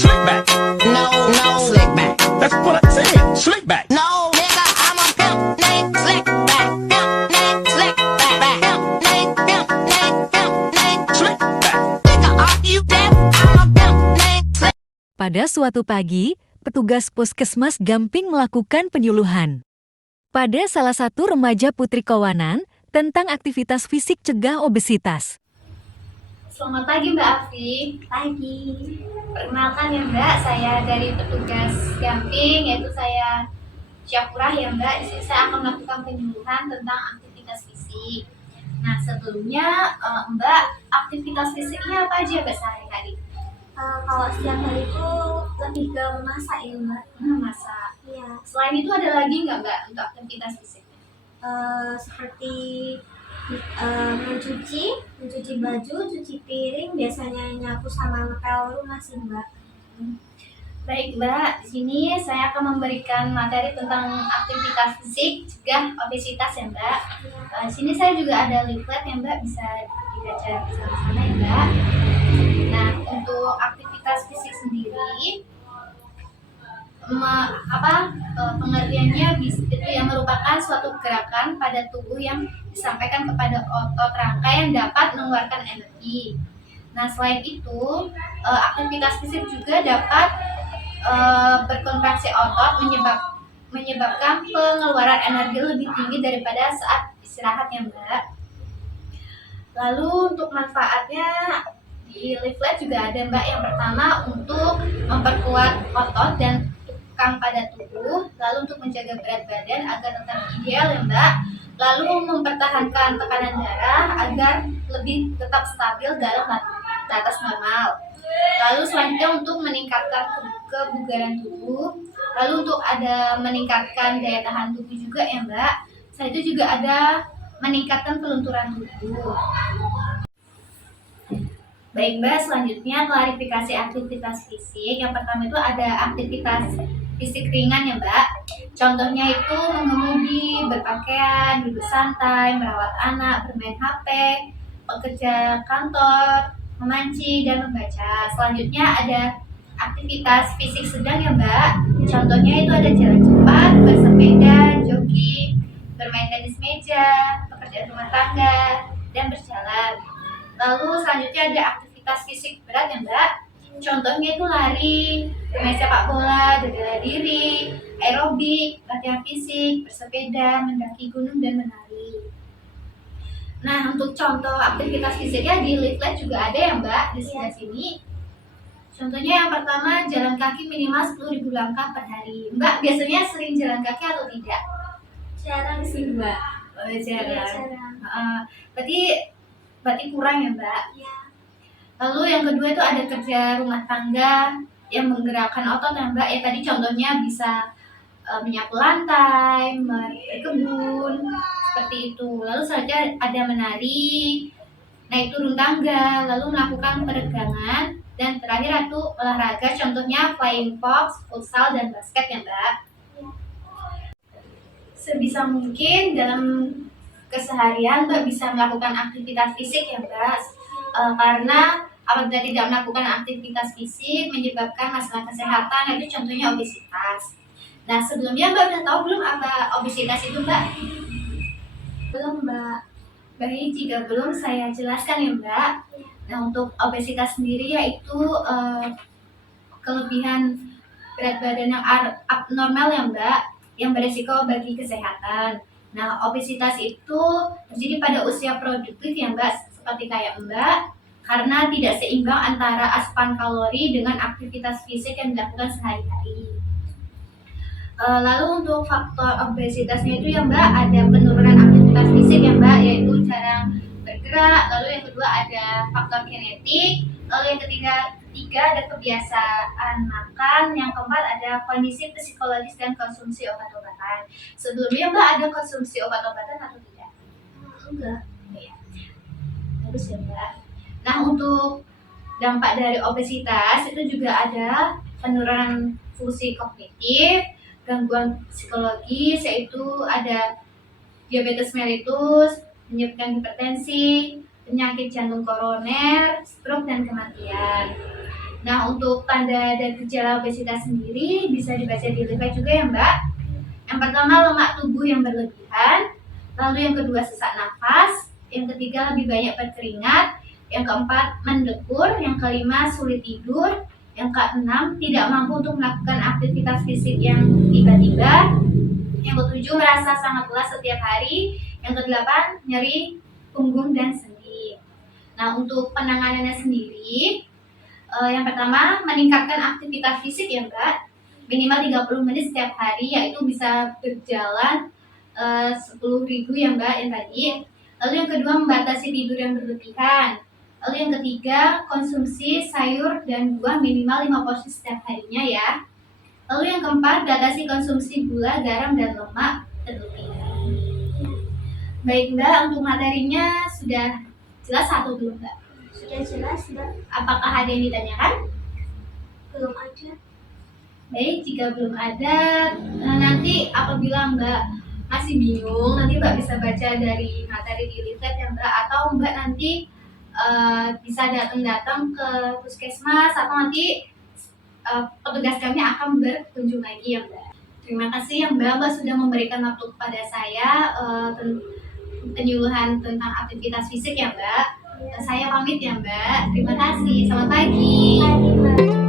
Slick back. No, no, slick back. That's what I said. Slick back. No, nigga, I'm a pimp named Slick Back. Pimp named Slick Back. Pimp named, pimp named, pimp named Slick back. Nigga, are you deaf? I'm a pimp named Slick. Pada suatu pagi, petugas puskesmas Gamping melakukan penyuluhan pada salah satu remaja Putri Kawanan tentang aktivitas fisik cegah obesitas. Selamat pagi Mbak Afi. Pagi. Perkenalkan ya Mbak, saya dari petugas Gamping, yaitu saya Syafurah ya Mbak. Di sini saya akan melakukan penyuluhan tentang aktivitas fisik. Nah sebelumnya Mbak, aktivitas fisiknya apa aja Mbak sehari-hari? Kalau setiap hari itu lebih ke memasak ya Mbak. Masak. Iya. Selain itu ada lagi nggak Mbak untuk aktivitas fisik? Seperti mencuci baju, cuci piring, biasanya nyapu sama ngepel rumah sih Mbak. Baik Mbak, di sini saya akan memberikan materi tentang aktivitas fisik cegah obesitas ya Mbak. Di sini saya juga ada leaflet yang Mbak bisa dibaca bersama-sama ya Mbak. Nah, untuk aktivitas fisik sendiri, pengertiannya itu yang merupakan suatu gerakan pada tubuh yang disampaikan kepada otot rangka yang dapat mengeluarkan energi. Nah, selain itu, aktivitas fisik juga dapat berkontraksi otot menyebabkan pengeluaran energi lebih tinggi daripada saat istirahat ya Mbak. Lalu untuk manfaatnya di leaflet juga ada Mbak. Yang pertama untuk memperkuat otot dan tukang pada tubuh, lalu untuk menjaga berat badan agar tetap ideal ya Mbak, lalu mempertahankan tekanan darah agar lebih tetap stabil dalam batas normal. Lalu selanjutnya untuk meningkatkan kebugaran tubuh, lalu untuk ada meningkatkan daya tahan tubuh juga ya Mbak. Selain itu juga ada meningkatkan pelunturan tubuh. Baik Mbak, selanjutnya klarifikasi aktivitas fisik. Yang pertama itu ada aktivitas fisik ringan ya Mbak. Contohnya itu mengemudi, berpakaian, duduk santai, merawat anak, bermain HP, bekerja kantor, memancing, dan membaca. Selanjutnya ada aktivitas fisik sedang ya Mbak. Contohnya itu ada jalan cepat, bersepeda, jogging, bermain tenis meja, pekerjaan rumah tangga, dan berjalan. Lalu selanjutnya ada aktivitas fisik berat ya Mbak. Contohnya itu lari, bermain sepak bola, bela diri, aerobik, latihan fisik, bersepeda, mendaki gunung, dan menari. Nah, untuk contoh aktivitas fisiknya di leaflet juga ada ya Mbak, di sebelah sini. Contohnya yang pertama, jalan kaki minimal 10.000 langkah per hari. Mbak biasanya sering jalan kaki atau tidak? Jarang sih Mbak. Jarang. Jarang. Berarti kurang ya Mbak. Iya. Lalu yang kedua itu ada kerja rumah tangga yang menggerakkan otot ya Mbak. Ya tadi contohnya bisa menyapu lantai, berkebun, seperti itu. Lalu selanjutnya ada menari, naik turun tangga, lalu melakukan peregangan, dan terakhir itu olahraga, contohnya flying fox, futsal, dan basket ya Mbak. Sebisa mungkin dalam keseharian Mbak bisa melakukan aktivitas fisik ya Mbak, karena apabila tidak melakukan aktivitas fisik menyebabkan masalah kesehatan, yaitu contohnya obesitas. Nah sebelumnya Mbak udah tahu belum apa obesitas itu Mbak? Belum Mbak. Baik, jika belum saya jelaskan ya Mbak. Nah untuk obesitas sendiri yaitu kelebihan berat badan yang abnormal ya Mbak, yang beresiko bagi kesehatan. Nah, obesitas itu terjadi pada usia produktif ya Mbak, seperti kayak Mbak, karena tidak seimbang antara asupan kalori dengan aktivitas fisik yang dilakukan sehari-hari. Lalu untuk faktor obesitasnya itu ya Mbak, ada penurunan aktivitas fisik ya Mbak, yaitu jarang bergerak. Lalu yang kedua ada faktor genetik. Lalu yang ketiga ada kebiasaan makan. Yang keempat ada kondisi psikologis dan konsumsi obat-obatan. Sebelumnya Mbak ada konsumsi obat-obatan atau tidak? Enggak. Ya. Bagus ya Mbak. Nah untuk dampak dari obesitas itu juga ada penurunan fungsi kognitif, gangguan psikologis, yaitu ada diabetes mellitus, menyebabkan hipertensi, penyakit jantung koroner, stroke, dan kematian. Nah, untuk tanda dan gejala obesitas sendiri bisa dibaca di level juga ya Mbak. Yang pertama, lemak tubuh yang berlebihan. Lalu yang kedua, sesak nafas. Yang ketiga, lebih banyak berkeringat. Yang keempat, mendekur. Yang kelima, sulit tidur. Yang keenam, tidak mampu untuk melakukan aktivitas fisik yang tiba-tiba. Yang ketujuh, merasa sangat lelah setiap hari. Yang kedelapan, nyeri punggung dan sendi. Nah, untuk penanganannya sendiri, yang pertama, meningkatkan aktivitas fisik ya Mbak, minimal 30 menit setiap hari, yaitu bisa berjalan 10.000 ya Mbak yang tadi. Lalu yang kedua, membatasi tidur yang berlebihan. Lalu yang ketiga, konsumsi sayur dan buah minimal 5 porsi setiap harinya ya. Lalu yang keempat, batasi konsumsi gula, garam, dan lemak berlebihan. Baik Mbak, untuk materinya sudah jelas atau belum Mbak? Sudah jelas, Mbak? Apakah ada yang ditanyakan? Belum ada. Baik, jika belum ada, nanti apabila Mbak masih bingung, nanti Mbak bisa baca dari materi di leaflet ya Mbak, atau Mbak nanti bisa datang ke puskesmas, atau nanti petugas kami akan berkunjung lagi ya Mbak. Terima kasih ya Mbak sudah memberikan waktu kepada saya penyuluhan tentang aktivitas fisik ya Mbak. Saya pamit ya Mbak. Terima kasih. Selamat pagi. Pagi, Mbak.